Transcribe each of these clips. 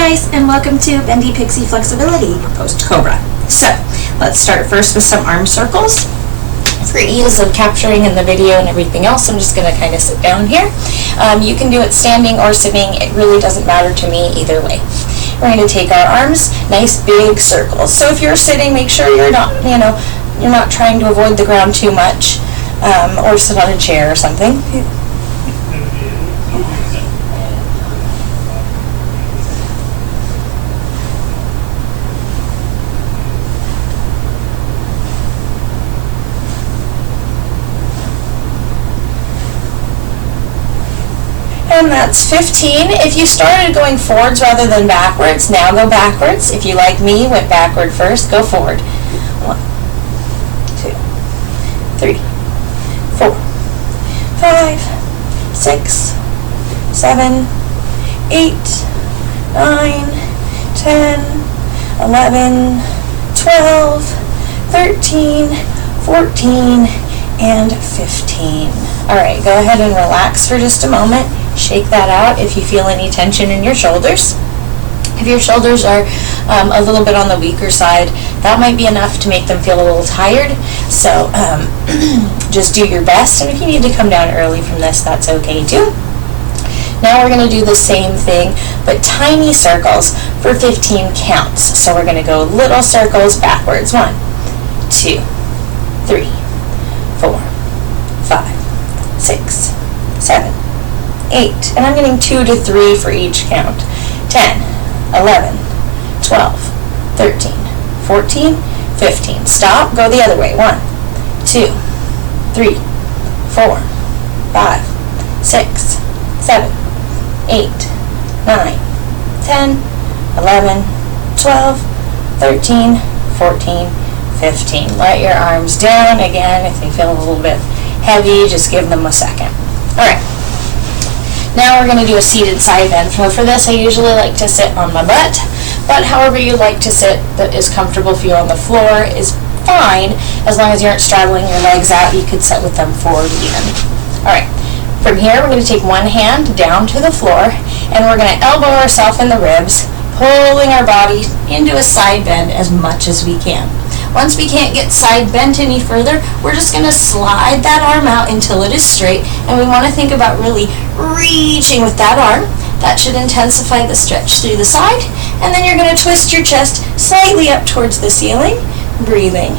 guys, and welcome to Bendy Pixie Flexibility Post Cobra. So let's start first with some arm circles. For ease of capturing in the video and everything else, I'm just going to kind of sit down here. You can do it standing or sitting. It really doesn't matter to me either way. We're going to take our arms, nice big circles. So if you're sitting, make sure you're not, you're not trying to avoid the ground too much, or sit on a chair or something. And that's 15. If you started going forwards rather than backwards, now go backwards. If you, like me, went backward first, go forward. 1, 2, 3, 4, 5, 6, 7, 8, 9, 10, 11, 12, 13, 14, and 15. All right, go ahead and relax for just a moment. Shake that out if you feel any tension in your shoulders. If your shoulders are a little bit on the weaker side, that might be enough to make them feel a little tired. So just do your best, and if you need to come down early from this, that's okay too. Now we're going to do the same thing, but tiny circles for 15 counts. So we're going to go little circles backwards. 1, 2, 3, 4, 5, 6, 7, 8, and I'm getting 2 to 3 for each count. 10, 11, 12, 13, 14, 15. Stop, go the other way. 1, 2, 3, 4, 5, 6, 7, 8, 9, 10, 11, 12, 13, 14, 15. Let your arms down. Again, if they feel a little bit heavy, just give them a second. All right. Now we're going to do a seated side bend. For this, I usually like to sit on my butt, but however you like to sit that is comfortable for you on the floor is fine, as long as you aren't straddling your legs out. You could sit with them forward even. All right. From here, we're going to take one hand down to the floor, and we're going to elbow ourselves in the ribs, pulling our body into a side bend as much as we can. Once we can't get side bent any further, we're just going to slide that arm out until it is straight, and we want to think about really reaching with that arm. That should intensify the stretch through the side, and then you're going to twist your chest slightly up towards the ceiling, breathing.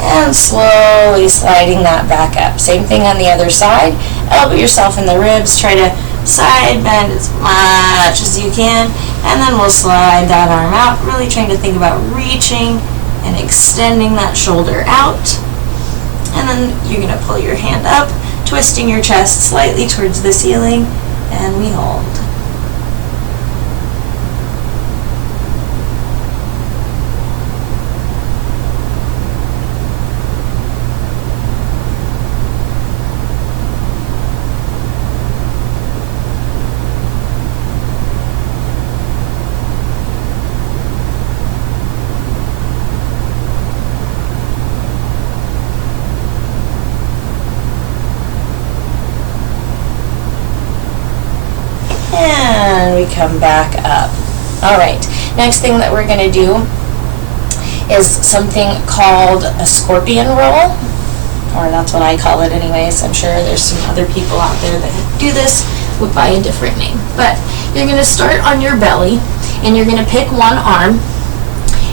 And slowly sliding that back up. Same thing on the other side. Elbow yourself in the ribs. Try to side bend as much as you can. And then we'll slide that arm out. Really trying to think about reaching and extending that shoulder out. And then you're going to pull your hand up, twisting your chest slightly towards the ceiling. And we hold. And we come back up. All right, next thing that we're going to do is something called a scorpion roll, or that's what I call it anyways. I'm sure there's some other people out there that do this by a different name. But you're going to start on your belly, and you're going to pick one arm,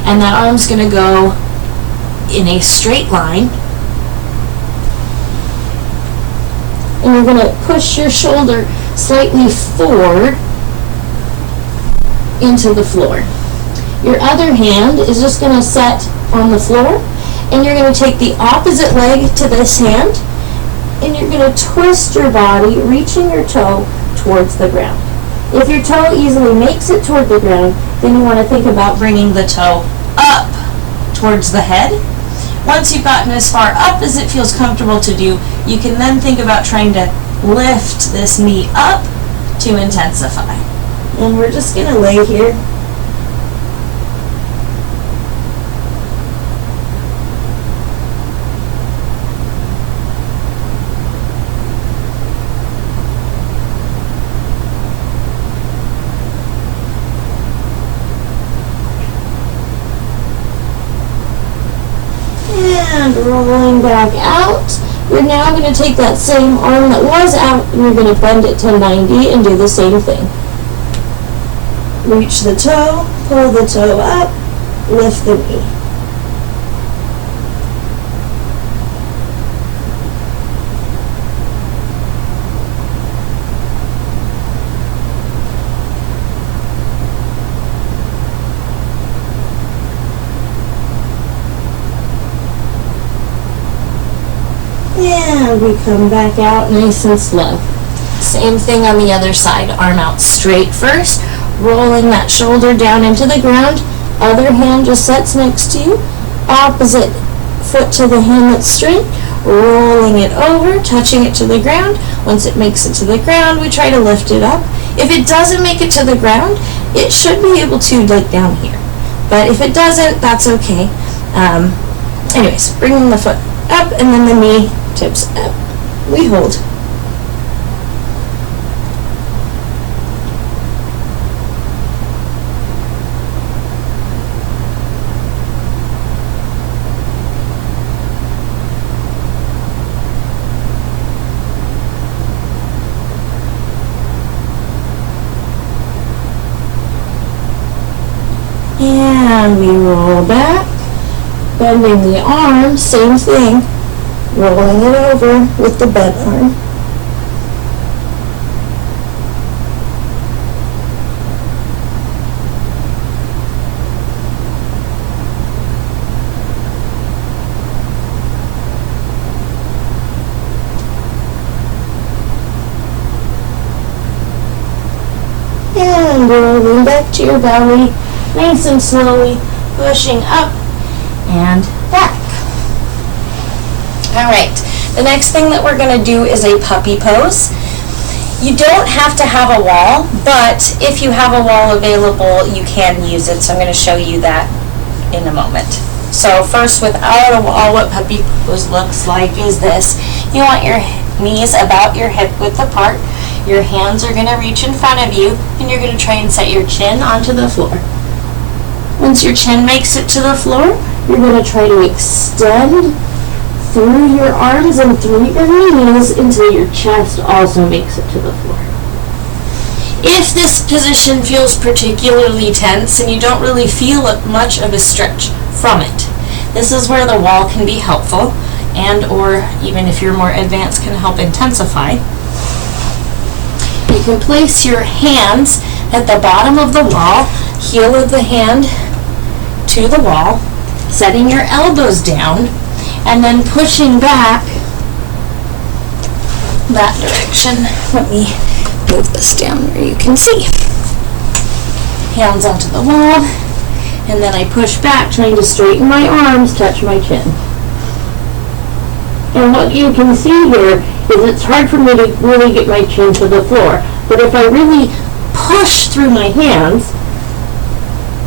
and that arm's going to go in a straight line. And you're going to push your shoulder slightly forward into the floor. Your other hand is just going to set on the floor, and you're going to take the opposite leg to this hand, and you're going to twist your body, reaching your toe towards the ground. If your toe easily makes it toward the ground, then you want to think about bringing the toe up towards the head, Once you've gotten as far up as it feels comfortable to do, you can then think about trying to lift this knee up to intensify. And we're just going to lay here. And rolling back out. You're now going to take that same arm that was out and you're going to bend it to 90 and do the same thing. Reach the toe, pull the toe up, lift the knee. And we come back out nice and slow. Same thing on the other side. Arm out straight first, rolling that shoulder down into the ground. Other hand just sets next to you. Opposite foot to the hand that's straight. Rolling it over, touching it to the ground. Once it makes it to the ground, we try to lift it up. If it doesn't make it to the ground, it should be able to like down here. But if it doesn't, that's okay. Anyways, bringing the foot up and then the knee tips up. We hold. And we roll back, bending the arm, same thing, rolling it over with the bent arm. And rolling back to your belly, nice and slowly, pushing up and back. All right, the next thing that we're going to do is a puppy pose. You don't have to have a wall, but if you have a wall available, you can use it. So I'm going to show you that in a moment. So first, without a wall, what puppy pose looks like is this. You want your knees about your hip width apart. Your hands are going to reach in front of you, and you're going to try and set your chin onto the floor. Once your chin makes it to the floor, you're going to try to extend through your arms and through your knees until your chest also makes it to the floor. If this position feels particularly tense and you don't really feel much of a stretch from it, this is where the wall can be helpful, and or even if you're more advanced, can help intensify. You can place your hands at the bottom of the wall, heel of the hand to the wall, setting your elbows down, and then pushing back that direction. Let me move this down where you can see. Hands onto the wall, and then I push back, trying to straighten my arms, touch my chin. And what you can see here is it's hard for me to really get my chin to the floor. But if I really push through my hands,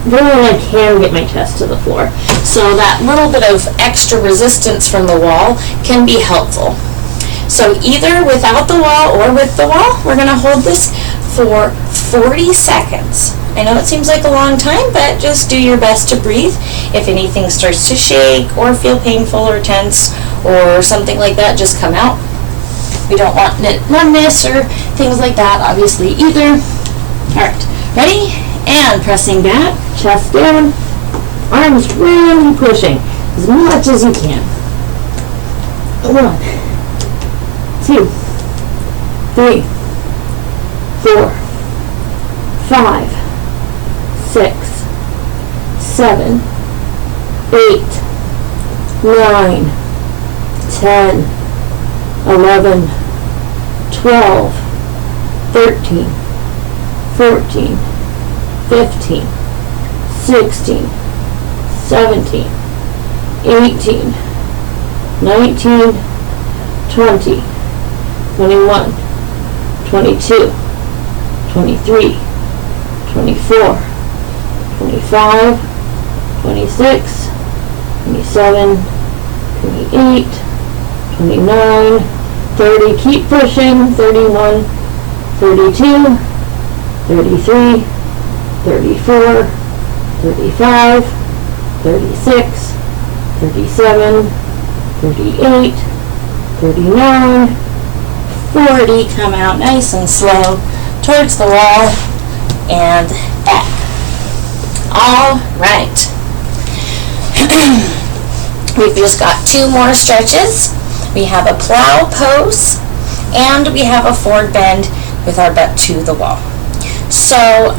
then I can get my chest to the floor. So that little bit of extra resistance from the wall can be helpful. So either without the wall or with the wall, we're going to hold this for 40 seconds. I know it seems like a long time, but just do your best to breathe. If anything starts to shake or feel painful or tense or something like that, just come out. We don't want numbness or things like that, obviously, either. All right, ready? And pressing back, chest down, arms really pushing as much as you can. 1, 2, 3, 4, 5, 6, 7, 8, 9, 10, 11, 12, 13, 14, 15, 16, 17, 18, 19, 20, 21, 22, 23, 24, 25, 26, 27, 28, 29, 30, keep pushing, 31, 32, 33, 34, 35, 36, 37, 38, 39, 40, come out nice and slow towards the wall and back. All right. We've just got 2 more stretches. We have a plow pose and we have a forward bend with our butt to the wall. So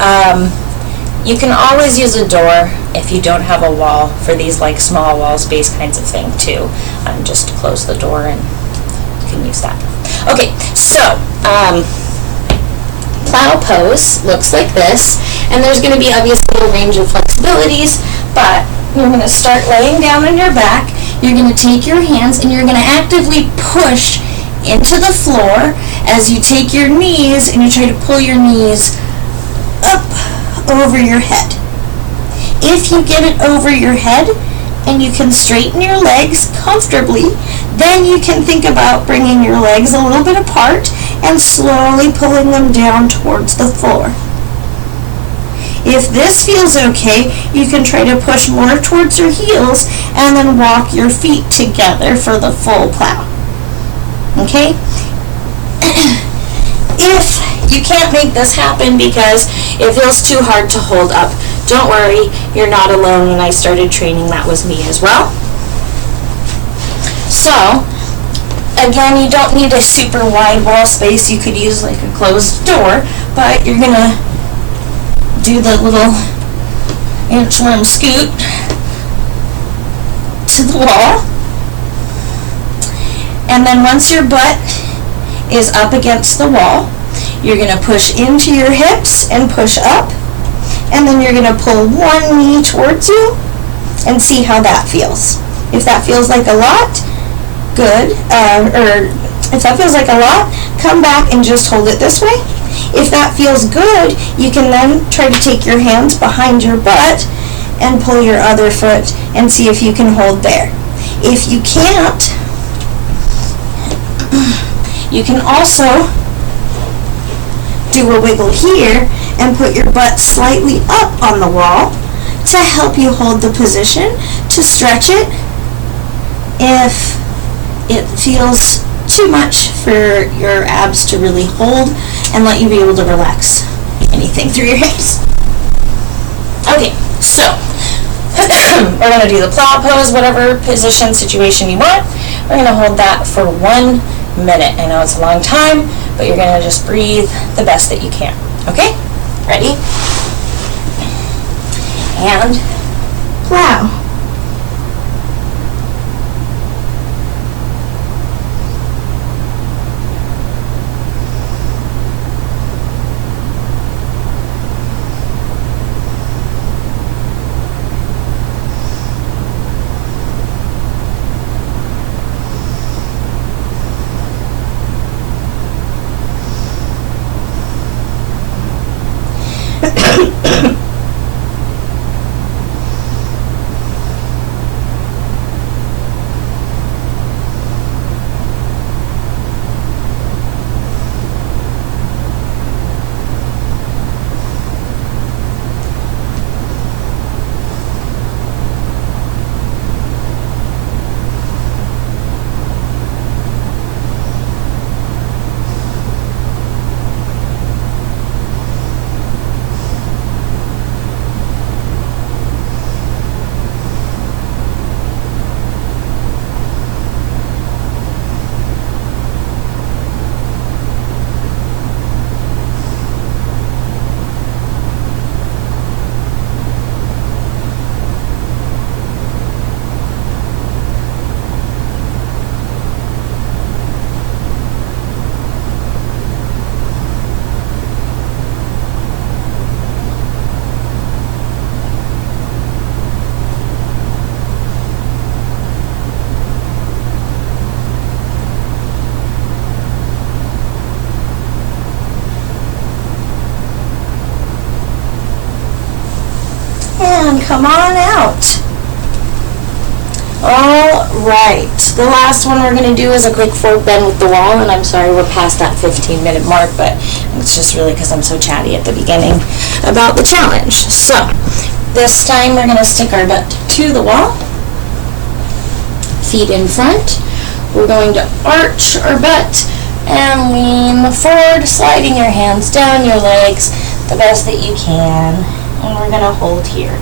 you can always use a door if you don't have a wall for these like small wall space kinds of thing too. Just close the door and you can use that. Okay, so plow pose looks like this, and there's going to be obviously a range of flexibilities, but you're going to start laying down on your back. You're going to take your hands and you're going to actively push into the floor as you take your knees and you try to pull your knees up over your head. If you get it over your head and you can straighten your legs comfortably, then you can think about bringing your legs a little bit apart and slowly pulling them down towards the floor. If this feels okay, you can try to push more towards your heels and then walk your feet together for the full plow. Okay? If you can't make this happen because it feels too hard to hold up, don't worry, you're not alone. When I started training, that was me as well. So, again, you don't need a super wide wall space. You could use like a closed door, but you're going to do the little inchworm scoot to the wall. And then once your butt is up against the wall, you're going to push into your hips and push up. And then you're going to pull one knee towards you and see how that feels. If that feels like a lot, good. Or if that feels like a lot, come back and just hold it this way. If that feels good, you can then try to take your hands behind your butt and pull your other foot and see if you can hold there. If you can't, you can also do a wiggle here and put your butt slightly up on the wall to help you hold the position, to stretch it if it feels too much for your abs to really hold, and let you be able to relax anything through your hips. Okay, so we're going to do the plow pose, whatever position, situation you want. We're going to hold that for 1 minute. I know it's a long time, but you're going to just breathe the best that you can. Okay? Ready? And plow. come on out. All right, the last one we're going to do is a quick forward bend with the wall, and I'm sorry we're past that 15-minute mark, but it's just really because I'm so chatty at the beginning about the challenge. So this time we're going to stick our butt to the wall, feet in front. We're going to arch our butt and lean forward, sliding your hands down your legs the best that you can, and we're going to hold here.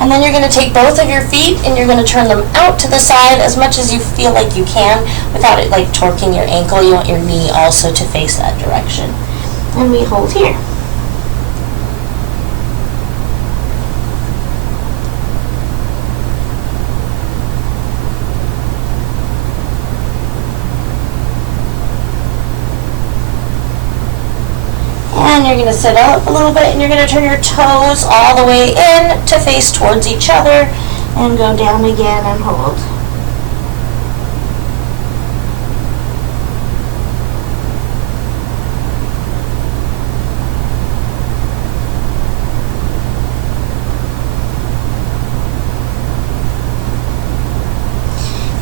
And then you're going to take both of your feet and you're going to turn them out to the side as much as you feel like you can without it like torquing your ankle. You want your knee also to face that direction. And we hold here. And you're going to sit up a little bit and you're going to turn your toes all the way in to face towards each other and go down again and hold.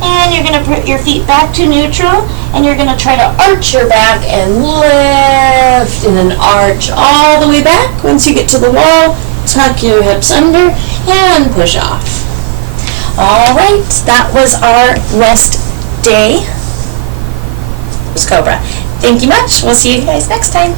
And you're going to put your feet back to neutral, and you're going to try to arch your back and lift and then arch all the way back. Once you get to the wall, tuck your hips under and push off. All right, that was our rest day. It was Cobra. Thank you much. We'll see you guys next time.